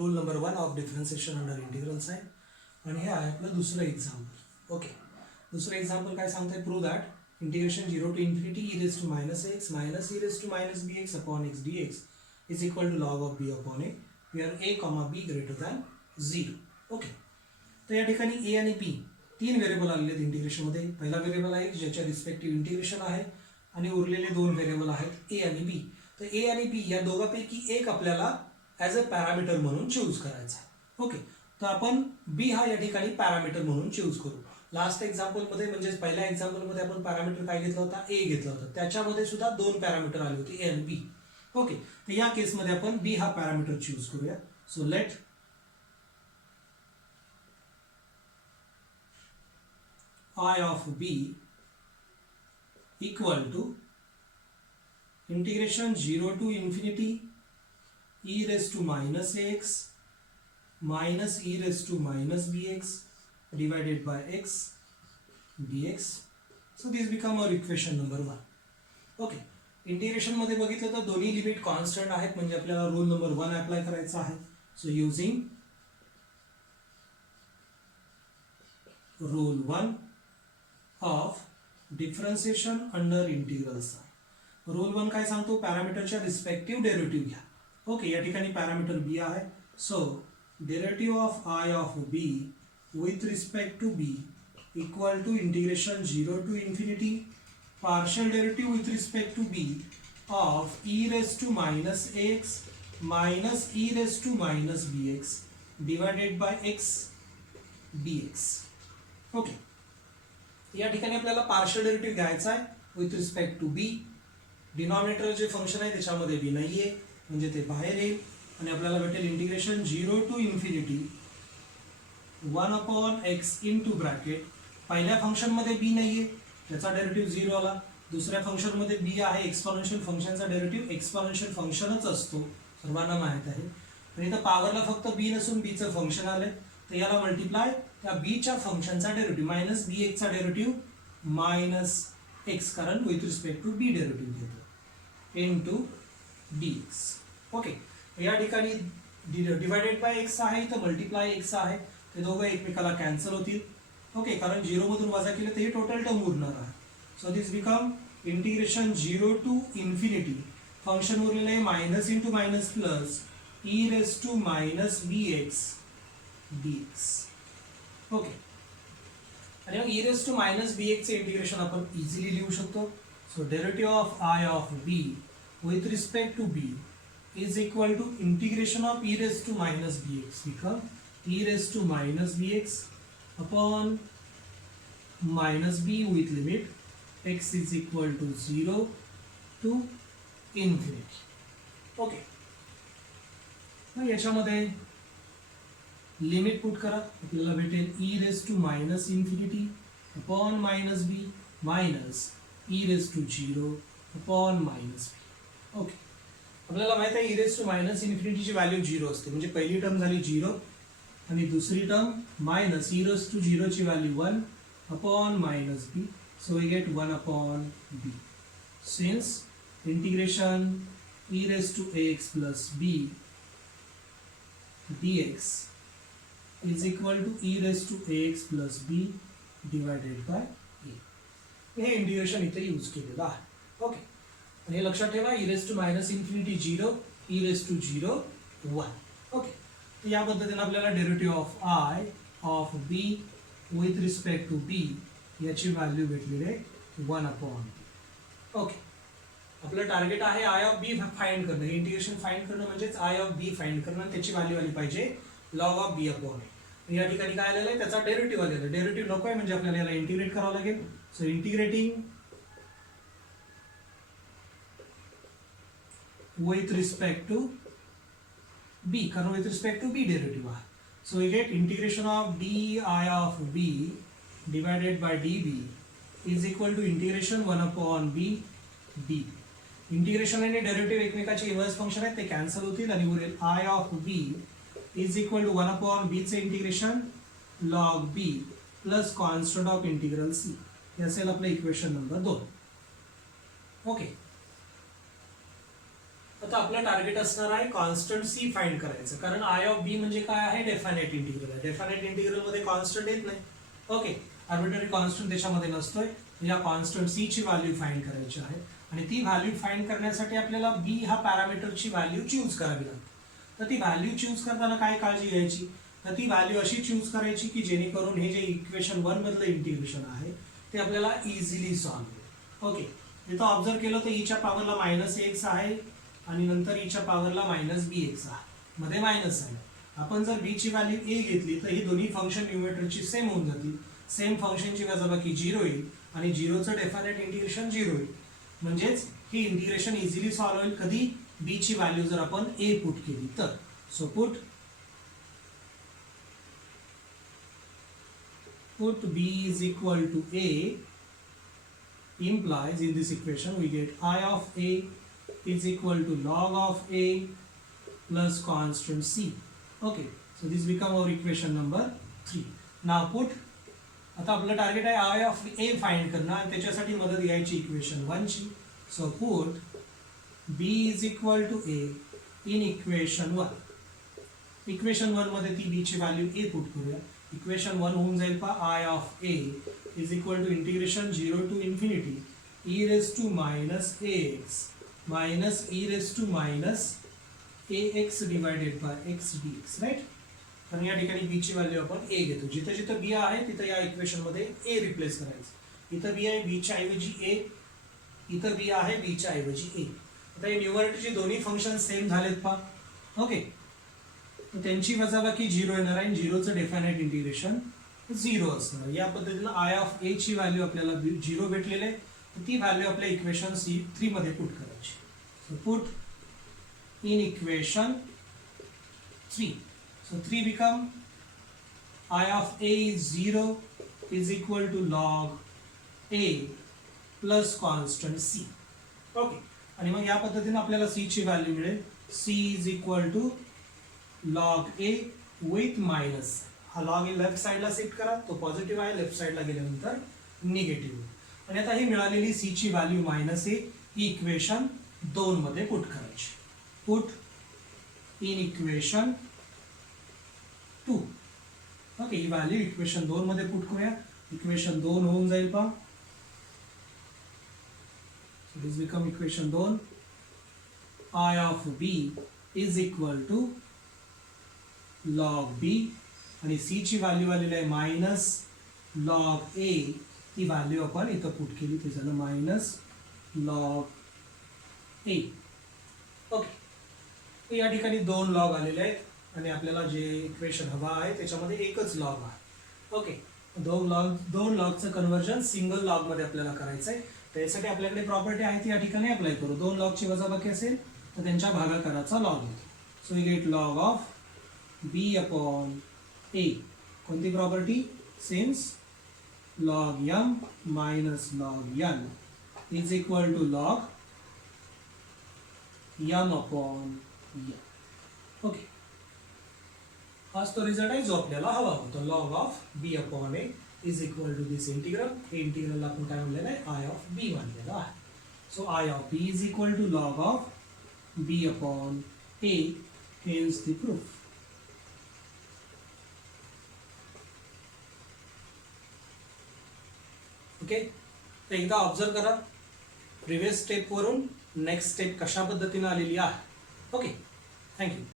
Rule number 1 of differentiation under integral sign. आणि हे आहे आपलं दुसरं एक्झाम्पल. ओके, दुसरं एक्झाम्पल काय सांगतंय? Prove that integration 0 to infinity e raised to minus x minus e raised to minus bx upon x dx is equal to log of b upon a where a comma b greater than 0. Okay, तर या ठिकाणी a आणि b तीन variable आलेले आहेत इंटिग्रेशनमध्ये. पहिला variable आहे ज्याच्या रिस्पेक्टिव्ह इंटिग्रेशन आहे आणि उरलेले दोन व्हेरिएबल आहेत a आणि b. तर a आणि b या दोघांपैकी एक आपल्याला ॲज अ पॅरामीटर म्हणून चूज करायचा आहे. ओके, तर आपण b हा या ठिकाणी पॅरामीटर म्हणून चूज करू. लास्ट एक्झाम्पलमध्ये म्हणजे पहिल्या एक्झाम्पलमध्ये आपण पॅरामीटर काय घेतला होता? a घेतला होता. त्याच्यामध्ये सुद्धा दोन पॅरामीटर आले होते, a आणि b. ओके, तर या केसमध्ये आपण b हा पॅरामीटर चूज करूया. So let I of b equal to integration 0 to infinity e raised to minus x minus e raised to minus bx divided by x dx. So this become our equation number 1. Okay, integration मध्ये बघितलं तर दोन्ही limit constant आहेत, म्हणजे आपल्याला rule number 1 apply करायचा आहे. So using rule 1 of differentiation under integral sign. Rule 1 काय सांगतो? पॅरामीटरच्या रिस्पेक्टिव्ह डेरिव्हेटिव्ह घ्या. ओके, या ठिकाणी पॅरामीटर बी आहे. So derivative of I of b with respect to b equal to integration 0 to infinity partial derivative with respect to b of e raise to minus x minus e raise to minus b x divided by x dx. Okay, या ठिकाणी आपल्याला partial derivative घ्यायचा आहे with respect to b. Denominator जे function आहे त्याच्यामध्ये बी नाही आहे, म्हणजे ते बाहेर येईल आणि आपल्याला भेटेल integration 0 to infinity 1 upon x into bracket. पहिल्या फंक्शनमध्ये बी नाही आहे, त्याचा डेरिव्हेटिव्ह 0 आला. दुसऱ्या फंक्शनमध्ये बी आहे. एक्सपोनेन्शियल फंक्शनचा डेरिव्हेटिव्ह एक्सपोनेन्शियल फंक्शनच असतो, सर्वांना माहीत आहे. पण इथं पॉवरला फक्त बी नसून बीचं फंक्शन आलंय, तर याला मल्टिप्लाय त्या बीच्या फंक्शनचा डेरिव्हेटिव्ह मायनस बी एक्सचा डेरिव्हेटिव्ह मायनस एक्स, कारण with respect to b derivative घेतो, इंटू dx. ओके, या ठिकाणी डिवायडेड बाय एक्स आहे, तर मल्टिप्लाय एक्स आहे, ते दोघं एकमेकाला कॅन्सल होतील. ओके, कारण 0 मधून वजा केलं तर हे टोटल टर्म उरणार आहे. So this become integration 0 to infinity function उरलेलं आहे minus into minus plus e raise to minus b x dx. Okay, आणि मग e raise to minus b एक्सचे इंटिग्रेशन आपण इझिली लिहू शकतो. So derivative of I of b with respect to b is equal to integration of e raise to minus b x become e raise to minus b x upon minus B with limit x is equal to 0 to infinity. Okay, मग याच्यामध्ये limit put करा, आपल्याला भेटेल e raise to minus infinity upon minus b minus e raise to 0 upon minus b. Okay, आपल्याला माहित आहे e raise to minus इन्फिनिटीची value 0 असते, म्हणजे पहिली टर्म झाली 0 आणि दुसरी term minus e raise to 0 ची value 1 upon minus b. So we get 1 upon B. Since integration e raise to x plus b dx is equal to e raised to ax plus b divided by a. हे integration इथे use केलेलं आहे. Okay, आणि हे लक्षात ठेवा, e raised to minus infinity 0 e raised to 0 1. Okay, तर या पद्धतीने आपल्याला derivative of I of b with respect to b याची व्हॅल्यू भेटलेली आहे 1 अपॉन. ओके, आपलं टार्गेट आहे आय ऑफ बी फाइंड करणं. इंटिग्रेशन फाइंड करणं म्हणजेच आय ऑफ बी फाइंड करणं, त्याची व्हॅल्यू आली पाहिजे लॉग ऑफ बी अपॉन. या ठिकाणी काय आलेलं आहे? त्याचा डेरिव्हेटिव्ह आलेला आहे. डेरिव्हेटिव्ह नको आहे म्हणजे आपल्याला याला इंटिग्रेट करावं लागेल. So integrating with respect to b, कारण with respect to b derivative आहे. So we get integration of d I of b divided by d b is equal to integration 1 upon b d. Integration आणि derivative एकमेकाचे inverse function आहेत, ते cancel होतील आणि उरेल I of b is equal to 1 upon b चे integration log b plus constant of integral c. हे असेल आपलं इक्वेशन नंबर 2. ओके, आता आपलं टार्गेट असणार आहे कॉन्स्टंट सी फाइंड करायचं, कारण आय ऑफ बी म्हणजे काय आहे, डेफायनेट इंटिग्रल आहे. डेफायनेट इंटिग्रल मध्ये कॉन्स्टंट येत नाही. ओके, आर्बिट्ररी कॉन्स्टंट त्याच्यामध्ये नसतोय. या कॉन्स्टंट सी ची व्हॅल्यू फाइंड करायची आहे आणि ती व्हॅल्यू फाइंड करण्यासाठी आपल्याला बी हा पॅरामीटरची व्हॅल्यू चूज करावी लागते. तर ती व्हॅल्यू चूज करताना काय काळजी घ्यायची, तर ती व्हॅल्यू अशी चूज करायची की जेणेकरून हे जे इक्वेशन 1 मधलं इंटिग्रेशन आहे ते आपल्याला इझिली सॉल्व्ह होईल. ओके, इथं ऑब्झर्व केलं तर ईच्या पॉवरला मायनस एक्स आहे आणि नंतर ईच्या पॉवरला मायनस बी एक्स आहे, मध्ये मायनस आहे. आपण जर बी ची व्हॅल्यू ए घेतली तर ही दोन्ही फंक्शन न्यूमेटरची सेम होऊन जातील. सेम फंक्शनची वजाबाकी 0 येईल आणि 0चं डेफिनेट इंटिग्रेशन 0 येईल. म्हणजेच ही इंटिग्रेशन इझिली सॉल्व्ह होईल कधी, बी ची व्हॅल्यू जर आपण ए पुट केली तर. So put b is equal to a implies in this equation we get I of a is equal to log of a plus constant c. Okay, so this become our equation number 3. Now put, आता आपलं target आहे I of A find करणं आणि त्याच्यासाठी मदत घ्यायची equation 1 ची. So put b is equal to a in equation 1. Equation 1 मध्ये ती b ची व्हॅल्यू a पुट करूया. इक्वेशन 1 होऊन जाईल पा I of a is equal to integration 0 to infinity e raise to minus a x minus e raise to minus a x divided by x d x, right. कारण या ठिकाणी बी ची value आपण ए घेतो. जिथं जिथं बी आहे तिथं या इक्वेशन मध्ये ए रिप्लेस करायचं. इथं बी आहे, बी च्या ऐवजी ए. इथं बी आहे, बी च्या ऐवजी ए. आता हे न्यूमरेटरचे दोन्ही फंक्शन सेम झालेत पा. ओके, तर त्यांची वजाबाकी 0 येणार आहे. 0चं डेफिनेट इंटिग्रेशन 0 असणार. या पद्धतीनं आय ऑफ ए ची व्हॅल्यू आपल्याला 0 भेटलेले आहे. तर ती व्हॅल्यू आपल्या इक्वेशन 3 मध्ये पुट करायची. So put in equation 3. So 3 become I of A is 0 is equal to log A plus constant C. Okay, आणि मग या पद्धतीने आपल्याला C ची व्हॅल्यू मिळेल. C is equal to log A with minus. हा log A लेफ्ट साइडला shift करा, तो पॉझिटिव्ह आहे, लेफ्ट साइडला गेल्यानंतर निगेटिव्ह. आणि आता ही मिळालेली C ची व्हॅल्यू मायनस A ही इक्वेशन 2 मध्ये पुट करायची. Put in equation 2. ओके, ही व्हॅल्यू इक्वेशन 2 मध्ये पुट करूया. इक्वेशन 2 होऊन जाईल पा. So this become equation 2. I of b is equal to log b आणि सी ची व्हॅल्यू आलेली आहे मायनस लॉग ए. ती व्हॅल्यू आपण इथं पुट केली, ते झालं मायनस लॉग ए. ओके, या ठिकाणी 2 लॉग आलेले आहेत आणि आपल्याला जे इक्वेशन हवा आहे त्याच्यामध्ये एकच लॉग आहे. ओके, 2 लॉगचं कन्व्हर्जन सिंगल लॉग मध्ये आपल्याला करायचं आहे. त्यासाठी आपल्याकडे प्रॉपर्टी आहे ती या ठिकाणी अप्लाय करू. 2 लॉगची वजाबाकी असेल तर त्यांच्या भागाकाराचा लॉग येतो. So we get log of b upon a. कोणती property, since log m minus log n is equal to log m upon n. Okay, हाच तो रिझल्ट आहे जो आपल्याला हवा होता. Log of b upon a is equal to this integral. हे integral आपण काय म्हणलेलं आहे, आय ऑफ बी म्हणलेलं आहे. So I of b is equal to log of b upon a. Hence the proof. Okay, तर एकदा ऑब्झर्व करा प्रिव्हियस स्टेप वरून नेक्स्ट स्टेप कशा पद्धतीने आलेली आहे. Okay, thank you.